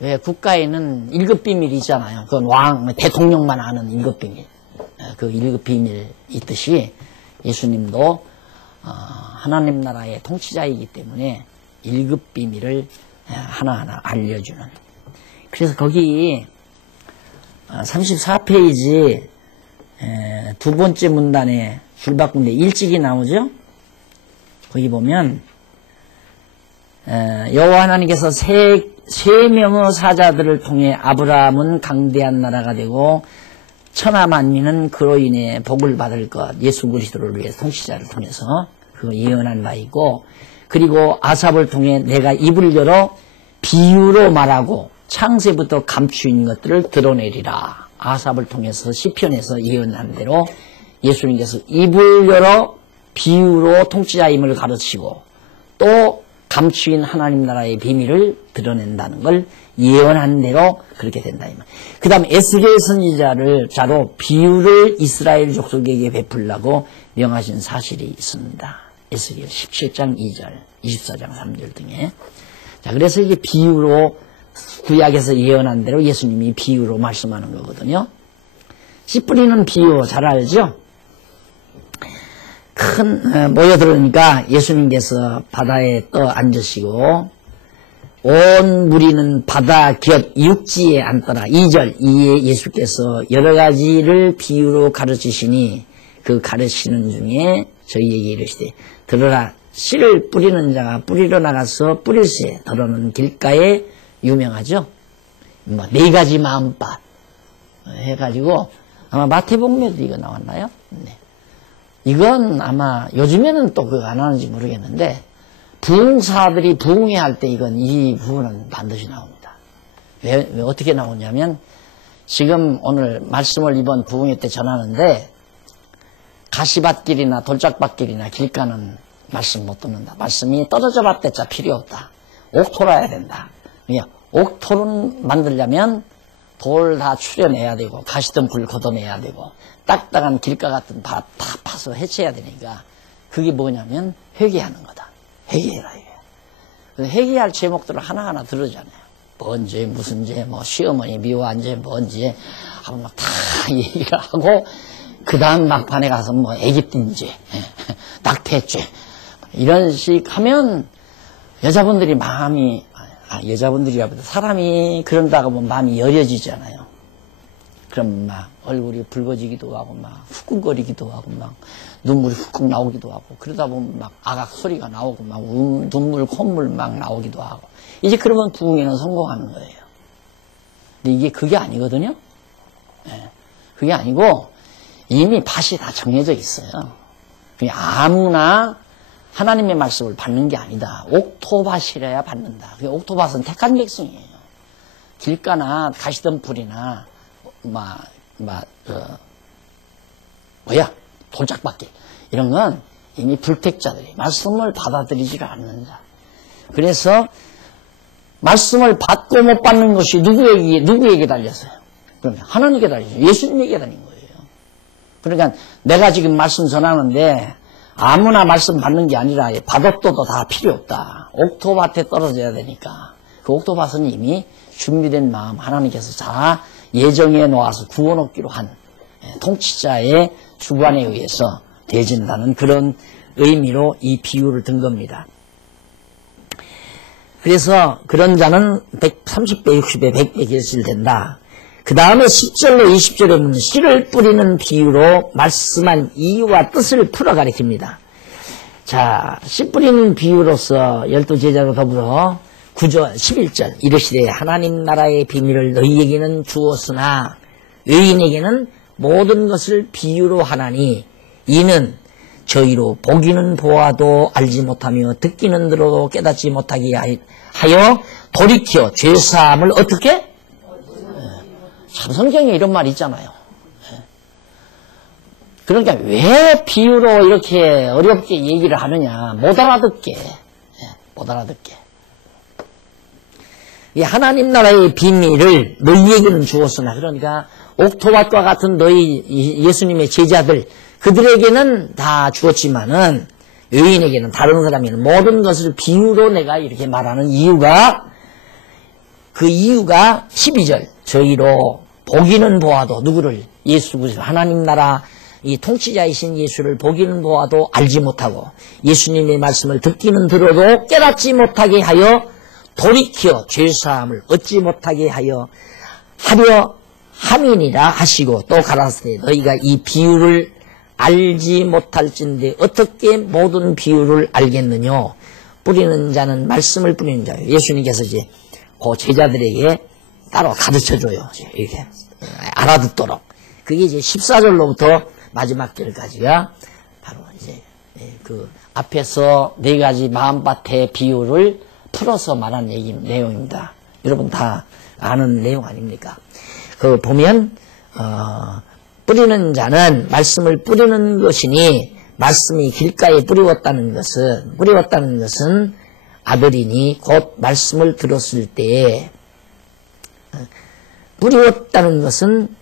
왜 국가에는 1급 비밀이 있잖아요. 그건 대통령만 아는 1급 비밀. 그 1급 비밀 있듯이 예수님도 하나님 나라의 통치자이기 때문에 1급 비밀을 하나하나 알려주는. 그래서 거기 34페이지 두 번째 문단에 줄바꾼데 일찍이 나오죠. 거기 보면 여호와 하나님께서 세 명의 사자들을 통해 아브라함은 강대한 나라가 되고 천하 만민은 그로 인해 복을 받을 것, 예수 그리스도를 위해 통치자를 통해서 그거 예언한 바 있고, 그리고 아삽을 통해 내가 입을 열어 비유로 말하고 창세부터 감추인 것들을 드러내리라. 아삽을 통해서 시편에서 예언한 대로 예수님께서 입을 열어 비유로 통치자임을 가르치고 또 감추인 하나님 나라의 비밀을 드러낸다는 걸 예언한 대로 그렇게 된다. 그 다음 에스겔 선지자로 비유를 이스라엘 족속에게 베풀라고 명하신 사실이 있습니다. 에스겔 17장 2절, 24장 3절 등에. 자, 그래서 이게 비유로 구약에서 예언한 대로 예수님이 비유로 말씀하는 거거든요. 씨 뿌리는 비유 잘 알죠? 큰 모여들으니까 예수님께서 바다에 떠 앉으시고 온 무리는 바다 곁 육지에 앉더라. 2절 이에 예수께서 여러 가지를 비유로 가르치시니 그 가르치는 중에 저희에게 이르시되 들으라. 씨를 뿌리는 자가 뿌리러 나가서 뿌릴새 더러는 길가에 유명하죠. 뭐 4가지 마음밭 해가지고 아마 마태복음에도 이거 나왔나요? 네. 이건 아마 요즘에는 또 그거 안 하는지 모르겠는데 부흥사들이 부흥회 할 때 이건 이 부분은 반드시 나옵니다. 왜 어떻게 나오냐면 지금 오늘 말씀을 이번 부흥회 때 전하는데 가시밭길이나 돌짝밭길이나 길가는 말씀 못 듣는다. 말씀이 떨어져 봤대자 필요 없다. 옥토라야 된다. 그냥 옥토를 만들려면 돌 다 추려내야 되고 가시던 불 걷어내야 되고 딱딱한 길가 같은 밭 다 파서 해체해야 되니까 그게 뭐냐면 회개하는 거다. 회개해라 이게. 회개할 제목들을 하나하나 들으잖아요. 뭔죄 무슨 죄 뭐 시어머니 미워한 죄 뭔죄 하고 막 다 얘기를 하고 그 다음 막판에 가서 뭐 애기뛴죄 낙태죄 이런 식 하면 여자분들이 마음이 여자분들이라보다 사람이 그런다고 하면 마음이 여려지잖아요. 그럼 막 얼굴이 붉어지기도 하고 막 후끈거리기도 하고 막 눈물이 훅훅 나오기도 하고 그러다 보면 막 아각 소리가 나오고 막 눈물 콧물 막 나오기도 하고 이제 그러면 부흥회는 성공하는 거예요. 근데 이게 그게 아니거든요. 네. 그게 아니고 이미 밭이 다 정해져 있어요. 그냥 아무나 하나님의 말씀을 받는 게 아니다. 옥토밭이라야 받는다. 옥토밭은 택한 백성이에요. 길가나 가시던 풀이나 돌짝밭길 이런 건 이미 불택자들이 말씀을 받아들이지 않는 자. 그래서 말씀을 받고 못 받는 것이 누구에게 달렸어요? 그러면 하나님께 달렸어요. 예수님에게 달린 거예요. 그러니까 내가 지금 말씀 전하는데 아무나 말씀 받는 게 아니라 밭업도도 다 필요 없다. 옥토밭에 떨어져야 되니까 그 옥토밭은 이미 준비된 마음 하나님께서 다 예정해 놓아서 구원 얻기로 한 통치자의 주관에 의해서 되어진다는 그런 의미로 이 비유를 든 겁니다. 그래서 그런 자는 30배, 60배, 100배 결실된다. 그 다음에 10절로 20절에 보면 씨를 뿌리는 비유로 말씀한 이유와 뜻을 풀어 가리킵니다. 자, 씨 뿌리는 비유로서 12제자로 더불어 9절, 11절 이르시되 하나님 나라의 비밀을 너희에게는 주었으나 의인에게는 모든 것을 비유로 하나니 이는 저희로 보기는 보아도 알지 못하며 듣기는 들어도 깨닫지 못하게 하여 돌이켜 죄사함을 어떻게? 참 성경에 이런 말이 있잖아요. 그러니까 왜 비유로 이렇게 어렵게 얘기를 하느냐. 못 알아듣게. 이 하나님 나라의 비밀을 너희에게는 주었으나 그러니까 옥토밭과 같은 너희 예수님의 제자들 그들에게는 다 주었지만은 의인에게는 다른 사람에게는 모든 것을 비유로 내가 이렇게 말하는 이유가 그 이유가 12절 저희로 보기는 보아도 누구를 예수 그리스도 하나님 나라 이 통치자이신 예수를 보기는 보아도 알지 못하고 예수님의 말씀을 듣기는 들어도 깨닫지 못하게 하여 돌이켜 죄사함을 얻지 못하게 하려 함이니라 하시고 또 가라사대 너희가 이 비유를 알지 못할진데 어떻게 모든 비유를 알겠느냐. 뿌리는 자는 말씀을 뿌리는 자예요. 예수님께서 이제 그 제자들에게 따로 가르쳐줘요. 이렇게 알아듣도록. 그게 이제 14절로부터 마지막 절까지가 바로 이제 그 앞에서 네 가지 마음밭의 비유를 풀어서 말한 내용입니다. 여러분 다 아는 내용 아닙니까? 그 보면 뿌리는 자는 말씀을 뿌리는 것이니 말씀이 길가에 뿌리웠다는 것은 아들이니 곧 말씀을 들었을 때에 뿌리웠다는 것은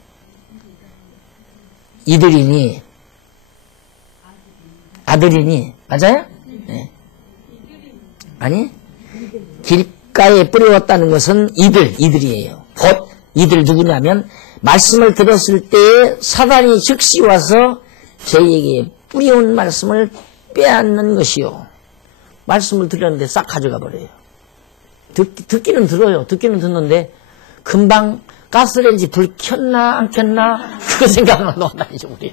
이들이니 아들이니 맞아요? 네. 아니 길가에 뿌리웠다는 것은 이들이에요. 곧 이들 누구냐면 말씀을 들었을 때에 사단이 즉시 와서 저희에게 뿌리온 말씀을 빼앗는 것이요. 말씀을 들었는데 싹 가져가 버려요. 듣기는 들어요. 듣기는 듣는데 금방 가스레인지 불 켰나 안 켰나 그거 생각만 하고 다니죠 우리.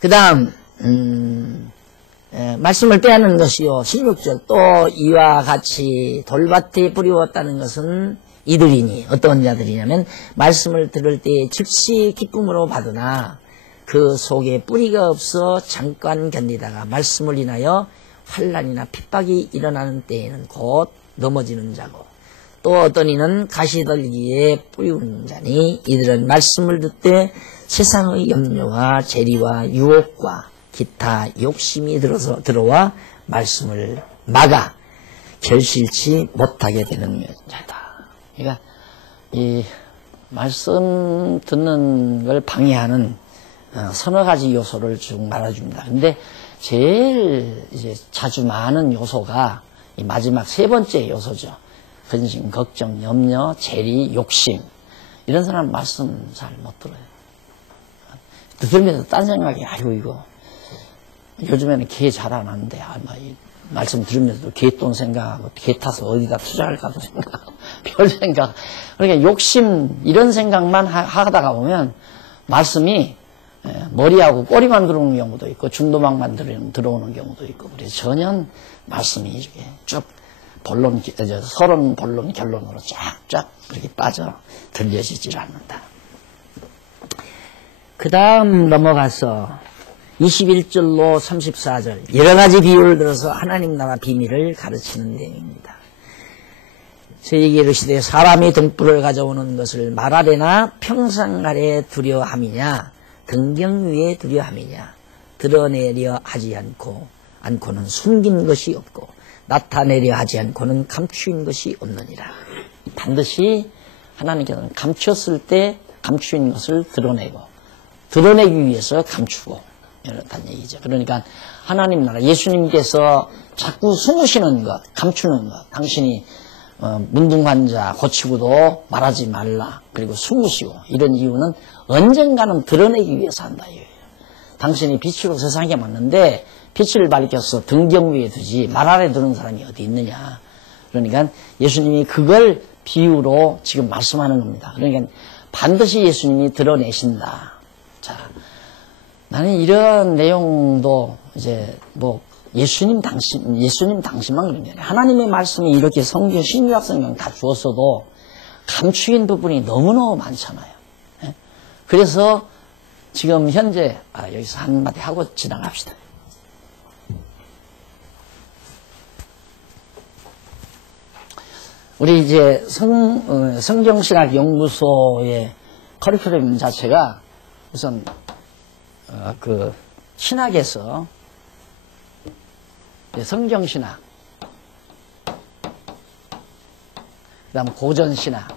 그 다음 말씀을 빼앗는 것이요. 16절 또 이와 같이 돌밭에 뿌리웠다는 것은 이들이니 어떤 자들이냐면 말씀을 들을 때에 즉시 기쁨으로 받으나 그 속에 뿌리가 없어 잠깐 견디다가 말씀을 인하여 환난이나 핍박이 일어나는 때에는 곧 넘어지는 자고 또 어떤 이는 가시떨기에 뿌리운 자니 이들은 말씀을 듣되 세상의 염려와 재리와 유혹과 기타 욕심이 들어와 말씀을 막아 결실치 못하게 되는 자다. 그러니까 이 말씀 듣는 걸 방해하는 서너 가지 요소를 쭉 말해줍니다. 근데 제일 이제 자주 많은 요소가 이 마지막 세 번째 요소죠. 근심, 걱정, 염려, 재리, 욕심. 이런 사람 말씀 잘 못 들어요. 들으면서 딴 생각이 아이고 이거 요즘에는 개 잘 안 하는데 아마 이 말씀 들으면서도 개돈 생각하고 개 타서 어디다 투자할까도 생각하고 별 생각. 그러니까 욕심 이런 생각만 하다가 보면 말씀이 머리하고 꼬리만 들어오는 경우도 있고 중도막만 들어오는 경우도 있고 그래서 전혀 말씀이 이렇게 쭉 서론 본론 결론으로 쫙쫙 그렇게 빠져 들려지질 않는다. 그 다음 넘어가서 21절로 34절 여러 가지 비유를 들어서 하나님 나라 비밀을 가르치는 내용입니다. 저에게 이르시되 사람이 등불을 가져오는 것을 말 아래나 평상 아래 두려함이냐 등경 위에 두려함이냐 드러내려 하지 않고는 숨긴 것이 없고 나타내려 하지 않고는 감추인 것이 없느니라. 반드시 하나님께서는 감췄을 때 감추인 것을 드러내기 위해서 감추고 이렇다는 얘기죠. 그러니까 하나님 나라 예수님께서 자꾸 숨으시는 것, 감추는 것, 당신이 문둥환자 고치고도 말하지 말라. 그리고 숨으시고 이런 이유는 언젠가는 드러내기 위해서 한다. 당신이 빛으로 세상에 왔는데 빛을 밝혀서 등경 위에 두지 말 아래 두는 사람이 어디 있느냐. 그러니까 예수님이 그걸 비유로 지금 말씀하는 겁니다. 그러니까 반드시 예수님이 드러내신다. 자, 나는 이런 내용도 이제 예수님 당신만 그런 게 아니라 하나님의 말씀이 이렇게 성경 신구약 성경 다 주었어도 감추인 부분이 너무너무 많잖아요. 예? 그래서 지금 현재 여기서 한마디 하고 지나갑시다. 우리 이제 성경신학 연구소의 커리큘럼 자체가 우선 그 신학에서 성경신학, 그 다음 고전신학,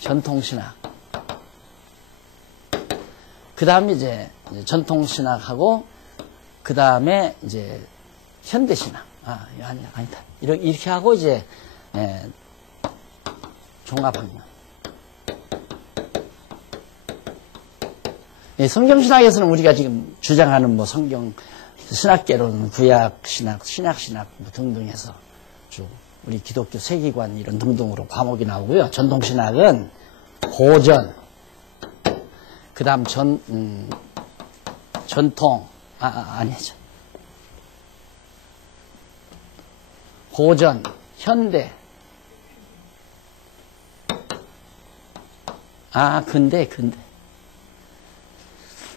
전통신학, 그 다음에 이제 전통신학하고 그 다음에 이제 현대신학. 아니다. 이렇게 하고 이제 종합학문. 성경신학에서는 우리가 지금 주장하는 뭐 성경 신학계론, 구약신학, 신약신학 뭐 등등해서 쭉 우리 기독교 세계관 이런 등등으로 과목이 나오고요. 전통신학은 고전, 그 다음 전통, 아니죠. 고전, 현대, 근대.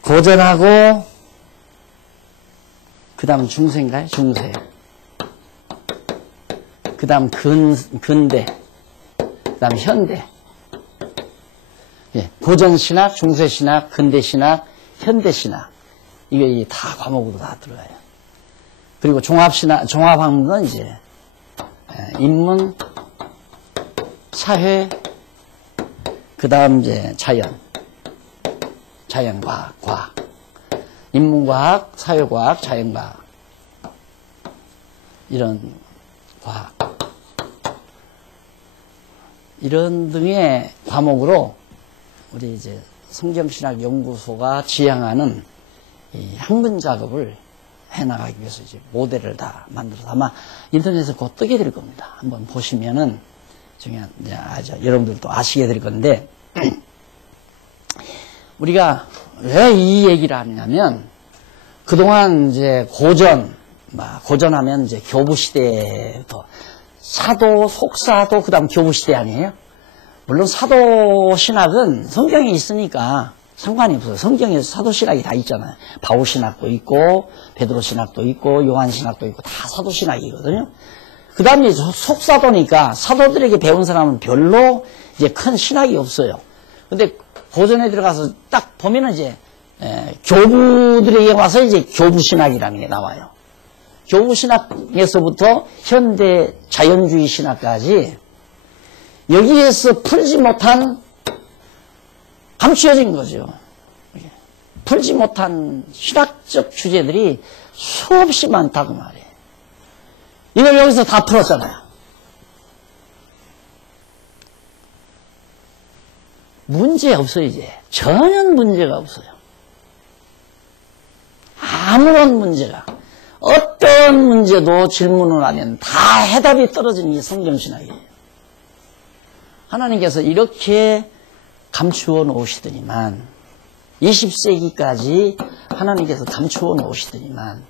고전하고, 그 다음 중세인가요? 중세. 그 다음 근대. 그 다음 현대. 예, 고전신학, 중세신학, 근대신학, 현대신학. 이게 다 과목으로 다 들어가요. 그리고 종합학문은 이제, 인문, 사회, 그 다음 이제 자연과학, 과학. 인문과학, 사회과학, 자연과학. 이런 과학. 이런 등의 과목으로 우리 이제 성경신학연구소가 지향하는 이 학문 작업을 해나가기 위해서 이제 모델을 다 만들어서 아마 인터넷에 곧 뜨게 될 겁니다. 한번 보시면은 중요한, 여러분들도 아시게 될 건데, 우리가 왜 이 얘기를 하냐면, 그동안 이제 고전하면 이제 교부시대부터 사도, 속사도, 그 다음 교부시대 아니에요? 물론 사도 신학은 성경에 있으니까 상관이 없어요. 성경에 사도 신학이 다 있잖아요. 바울 신학도 있고, 베드로 신학도 있고, 요한 신학도 있고, 다 사도 신학이거든요. 그 다음에 속사도니까 사도들에게 배운 사람은 별로 이제 큰 신학이 없어요. 근데 고전에 들어가서 딱 보면은 이제, 교부들에게 와서 이제 교부신학이라는 게 나와요. 교부신학에서부터 현대 자연주의 신학까지 여기에서 풀지 못한, 감추어진 거죠. 풀지 못한 신학적 주제들이 수없이 많다고 말이에요. 이걸 여기서 다 풀었잖아요. 문제 없어요, 이제. 전혀 문제가 없어요. 아무런 문제가. 어떤 문제도 질문을 하면 다 해답이 떨어지는 게 성경신학이에요. 하나님께서 이렇게 감추어 놓으시더니만, 20세기까지 하나님께서 감추어 놓으시더니만,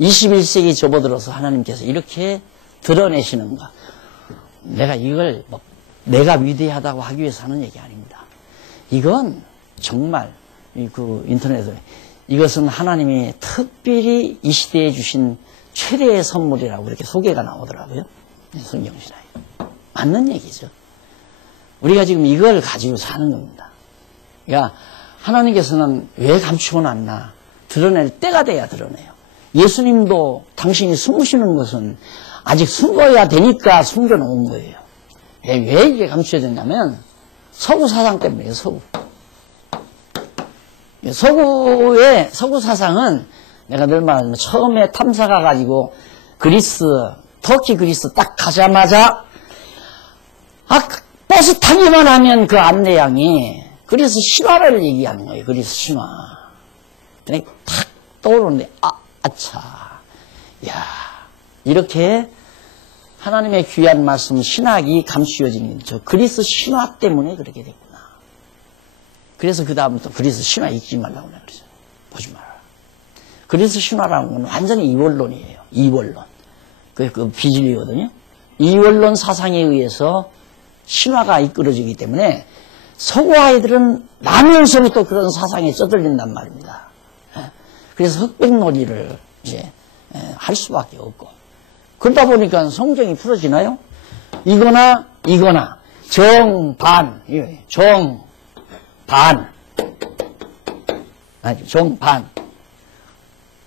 21세기 접어들어서 하나님께서 이렇게 드러내시는가. 내가 이걸 내가 위대하다고 하기 위해서 하는 얘기 아닙니다. 이건 정말 그 인터넷에 이것은 하나님이 특별히 이 시대에 주신 최대의 선물이라고 이렇게 소개가 나오더라고요. 성경신학에. 맞는 얘기죠. 우리가 지금 이걸 가지고 사는 겁니다. 그러니까 하나님께서는 왜 감추어 놨나. 드러낼 때가 돼야 드러내요. 예수님도 당신이 숨으시는 것은 아직 숨어야 되니까 숨겨놓은 거예요. 왜 이게 감추어졌냐면 서구 사상 때문이에요. 서구 사상은 내가 늘 말하지만 처음에 탐사가 가지고 터키 그리스 딱 가자마자 버스 타기만 하면 그 안내양이 그리스 신화를 얘기하는 거예요. 그리스 신화. 그냥 탁 떠오르는데 아차. 야, 이렇게 하나님의 귀한 말씀 신학이 감추어진 저 그리스 신화 때문에 그렇게 됐구나. 그래서 그 다음부터 그리스 신화 읽지 말라고 그러죠. 보지 마라. 그리스 신화라는 건 완전히 이원론이에요. 이원론. 그 비진리거든요. 이원론 사상에 의해서 신화가 이끌어지기 때문에 서구 아이들은 나면서부터 그런 사상에 쩌들린단 말입니다. 그래서 흑백놀이를 이제 할 수밖에 없고. 그러다 보니까 성경이 풀어지나요? 이거나 정반.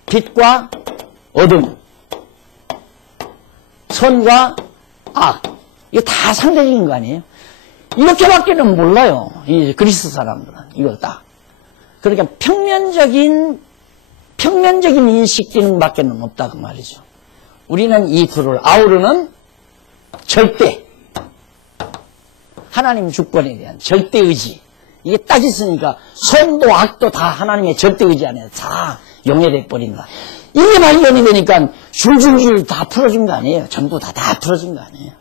빛과 어둠, 선과 악. 이거 다 상대적인 거 아니에요? 이렇게밖에는 몰라요. 이 그리스 사람들은 이걸 딱. 그러니까 평면적인 인식 기능밖에는 없다 그 말이죠. 우리는 이 둘을, 아우르는 절대, 하나님 주권에 대한 절대 의지. 이게 딱 있으니까 선도 악도 다 하나님의 절대 의지 안에 다 용해돼 버린다. 이게 발견이 되니까 줄줄줄 다 풀어진 거 아니에요. 전부 다 풀어진 거 아니에요.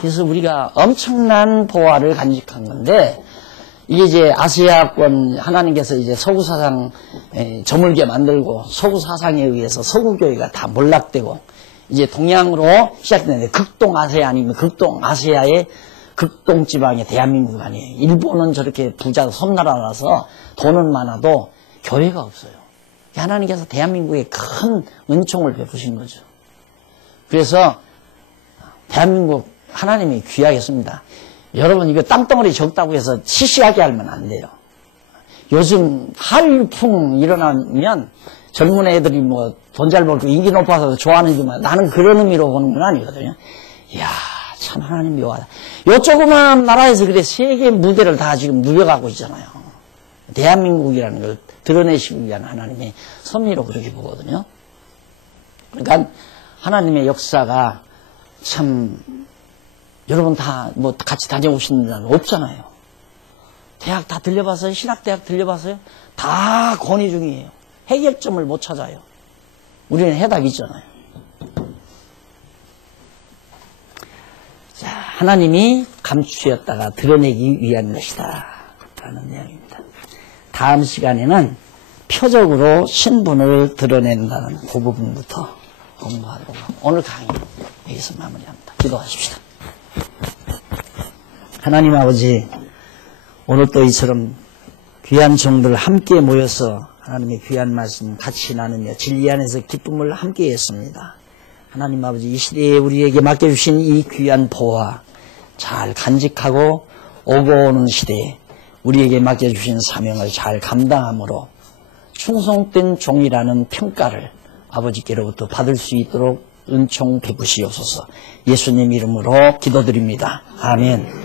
그래서 우리가 엄청난 보화를 간직한 건데, 이게 이제 아시아권 하나님께서 이제 서구 사상 저물게 만들고 서구 사상에 의해서 서구 교회가 다 몰락되고 이제 동양으로 시작되는데, 극동 아시아 아니면 극동 아시아의 극동 지방의 대한민국 아니에요. 일본은 저렇게 부자 섬나라라서 돈은 많아도 교회가 없어요. 하나님께서 대한민국에 큰 은총을 베푸신 거죠. 그래서 대한민국 하나님이 귀하겠습니다. 여러분, 이거 땅덩어리 적다고 해서 시시하게 알면 안 돼요. 요즘 한류풍 일어나면 젊은 애들이 뭐 돈 잘 벌고 인기 높아서 좋아하는지만, 나는 그런 의미로 보는 건 아니거든요. 이야, 참 하나님 묘하다. 요 조그만 나라에서 그래 세계 무대를 다 지금 누벼가고 있잖아요. 대한민국이라는 걸 드러내시기 위한 하나님의 섭리로 그렇게 보거든요. 그러니까 하나님의 역사가 참, 여러분 다 뭐 같이 다녀오신 분 없잖아요. 대학 다 들려봤어요? 신학대학 들려봤어요? 다 권위 중이에요. 해결점을 못 찾아요. 우리는 해답이 있잖아요. 자, 하나님이 감추었다가 드러내기 위한 것이다 라는 내용입니다. 다음 시간에는 표적으로 신분을 드러낸다는 그 부분부터 공부하도록 하고, 오늘 강의 여기서 마무리합니다. 기도하십시다. 하나님 아버지, 오늘 또 이처럼 귀한 종들 함께 모여서 하나님의 귀한 말씀 같이 나누며 진리 안에서 기쁨을 함께 했습니다. 하나님 아버지, 이 시대에 우리에게 맡겨주신 이 귀한 보화 잘 간직하고 오고 오는 시대에 우리에게 맡겨주신 사명을 잘 감당함으로 충성된 종이라는 평가를 아버지께로부터 받을 수 있도록 은총 베푸시옵소서. 예수님 이름으로 기도드립니다. 아멘.